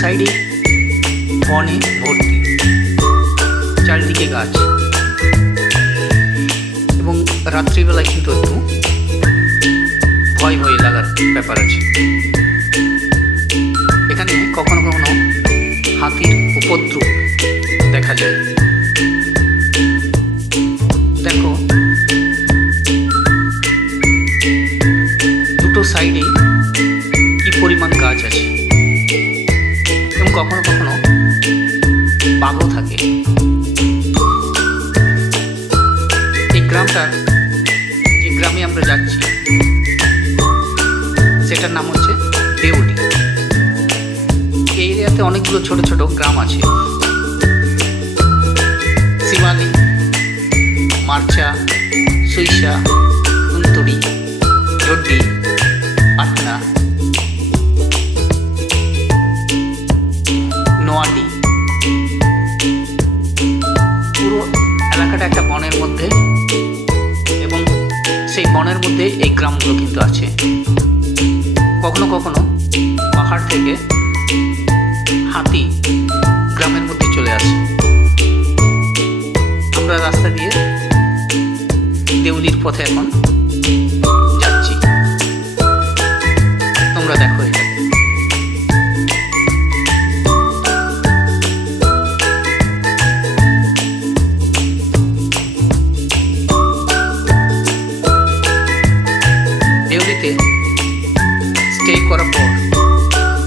সাইডে বনে ভর্তি, চারিদিকে গাছ, এবং রাত্রিবেলায় কিন্তু একটু ভয় ভয় লাগার ব্যাপার আছে। এখানে কখনো কখনো হাতির উপদ্রব দেখা যায়। দেখো, দুটো সাইডে কি পরিমাণ গাছ আছে, এবং কখনো কখনো বাঘও থাকে। এই গ্রামটা, যে গ্রামে আমরা যাচ্ছি, সেটার নাম হচ্ছে দেউলি। এই এরিয়াতে অনেকগুলো ছোট ছোট গ্রাম আছে: শিবালি, মার্চা, সুইসা, কুন্তরি, জড্ডি, পাটনা, নোয়ালি। পুরো এলাকাটা একটা বনের মধ্যে, এবং সেই বনের মধ্যে এই গ্রামগুলো কিন্তু আছে। কখনো কখনো পাহাড় থেকে হাতি গ্রামের মধ্যে চলে আসে। আমরা রাস্তা দিয়ে দেউলির পথে এখন যাচ্ছি, তোমরা দেখো এটা। দেউলিতে স্টে করার পর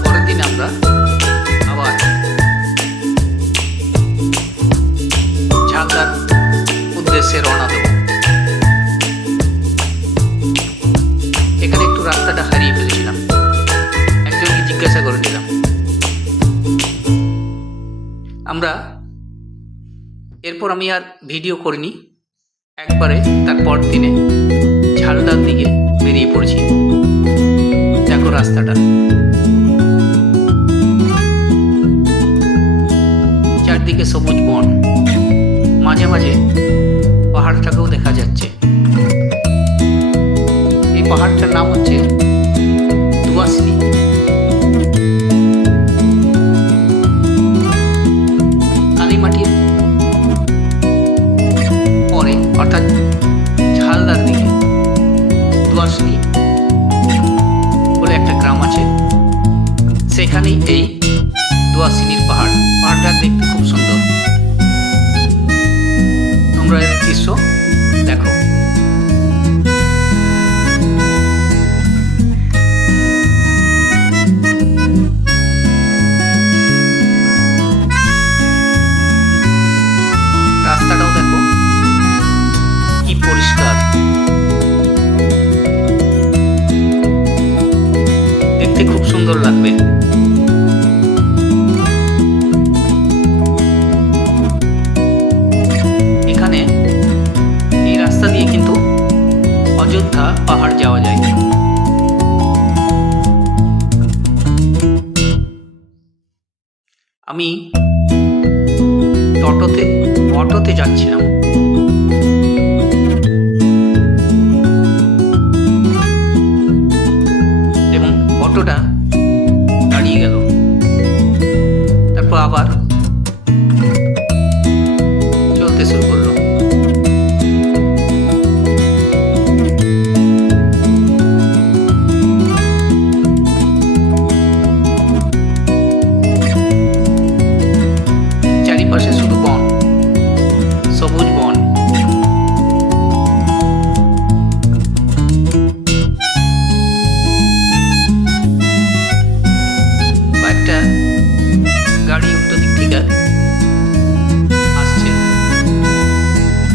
পরের দিন আমরা আবার ঝালদার উদ্দেশ্যে রওনা দেব। এখানে একটু রাস্তাটা হারিয়ে ফেলেছিলাম, একজনকে জিজ্ঞাসা করে নিলাম। এরপর আমি আর ভিডিও করিনি, একবারে তারপর দিনে ঝালদার দিকে বেরিয়ে পড়েছি। দেখো রাস্তাটা, চারদিকে সবুজ বন, মাঝে মাঝে পাহাড়টাকেও দেখা যাচ্ছে। এই পাহাড়টার নাম হচ্ছে দুয়াশনি। কালীমাটির পরে, অর্থাৎ ঝালদার দিকে দুয়াশনি বলে একটা গ্রাম আছে, সেখানেই এই দুয়াশনির পাহাড়। পাহাড়টা দেখতে খুব সুন্দর। তোমরা এর দৃশ্য দেখো। রাস্তাটাও দেখো কি পরিষ্কার, দেখতে খুব সুন্দর লাগবে। এখানে এই রাস্তা দিয়ে কিন্তু অযোধ্যা পাহাড় যাওয়া যায়। আমি অটোতে যাচ্ছিলাম, এবং অটোটা দাঁড়িয়ে গেল। তারপর আবার চলতে শুরু করলো। চারিপাশে শুধু বন, সবুজ বন। কয়েকটা গাড়ি উল্টো দিক থেকে আসছে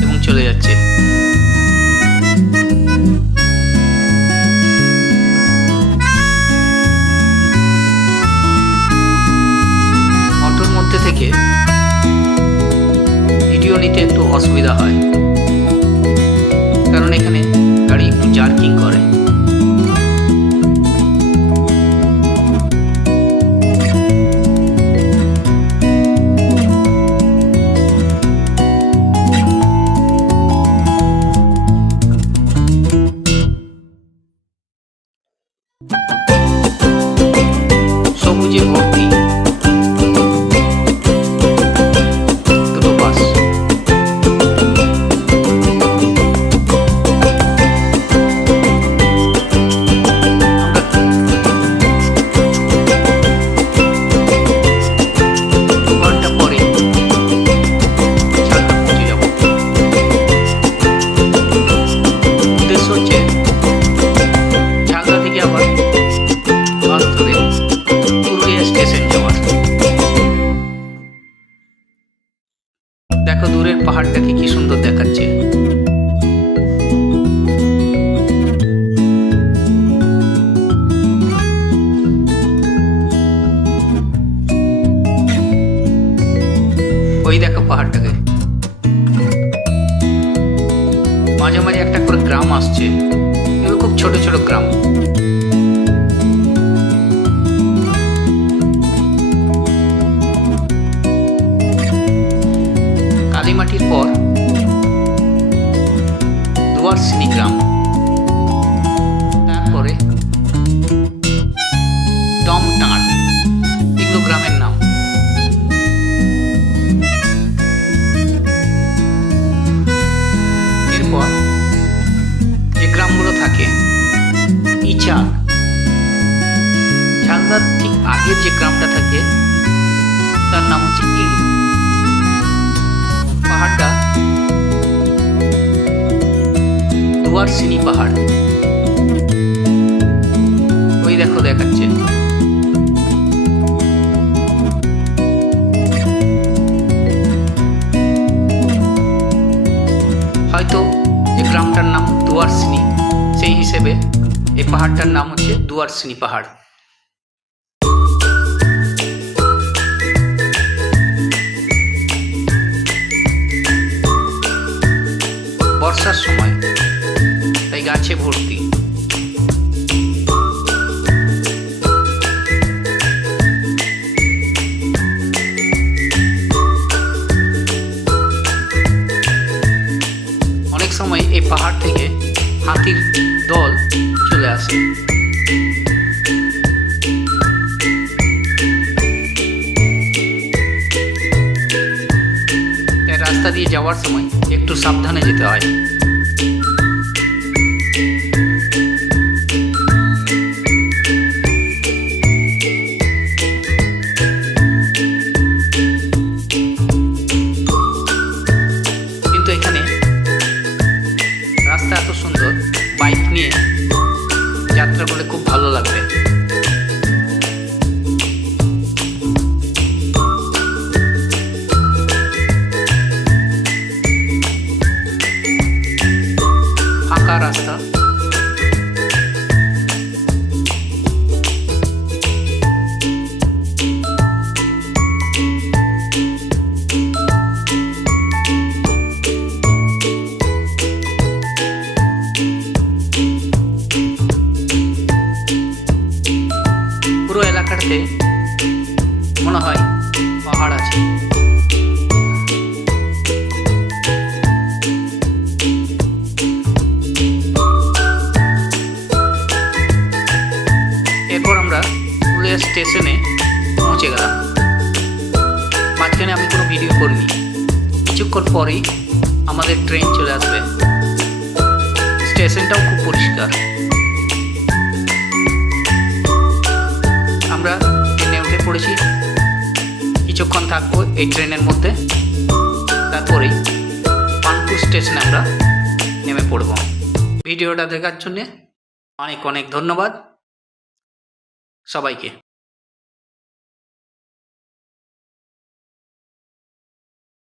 এবং চলে যাচ্ছে। অটোর মধ্যে থেকে ভিডিও নিতে একটু অসুবিধা হয়, কারণ এখানে গাড়ি একটু জার্কিং করে। সবুজে ভর্তি ওই দেখো পাহাড়টাকে, মাঝে মাঝে একটা করে গ্রাম আসছে, এগুলো খুব ছোট ছোট গ্রাম। কালীমাটির পর দুয়ারসিনি গ্রাম, তারপরে দমটাঁড়, এগুলো গ্রামের নাম। এরপর যে গ্রামগুলো থাকে, ইচাক, ঝালদার ঠিক আগের যে গ্রামটা থাকে তার নাম হচ্ছে ইলু। পাহাড়টা দুয়ারসিনি পাহাড়, ওই দেখো দেখাচ্ছে। হয়তো এই গ্রামটার নাম দুয়ারসিনি, সেই হিসেবে এই পাহাড়টার নাম হচ্ছে দুয়ারসিনি পাহাড়। বর্ষার সময় তাই গাছে ভর্তি। অনেক সময় এই পাহাড় থেকে হাতির দল চলে আসে। তাই রাস্তা দিয়ে যাওয়ার সময় একটু সাবধানে যেতে হয়। কিন্তু এখানে রাস্তা এত সুন্দর, বাইক নিয়ে যাত্রা করলে খুব ভালো লাগবে। ফাঁকা রাস্তা, পুরো এলাকাটাতে মনে হয় পাহাড় আছে। এরপর আমরা পুরুলিয়া স্টেশনে পৌঁছে গেলাম। মাঝখানে আমি কোনো ভিডিও করিনি, কিছুক্ষণ পরেই আমাদের ট্রেন চলে আসবে। স্টেশনটাও খুব পরিষ্কার। আমরা ট্রেনে উঠে পড়েছি, কিছুক্ষণ থাকবো এই ট্রেনের মধ্যে, তারপরেই পানপুর স্টেশনে আমরা নেমে পড়ব। ভিডিওটা দেখার জন্যে অনেক অনেক ধন্যবাদ সবাইকে।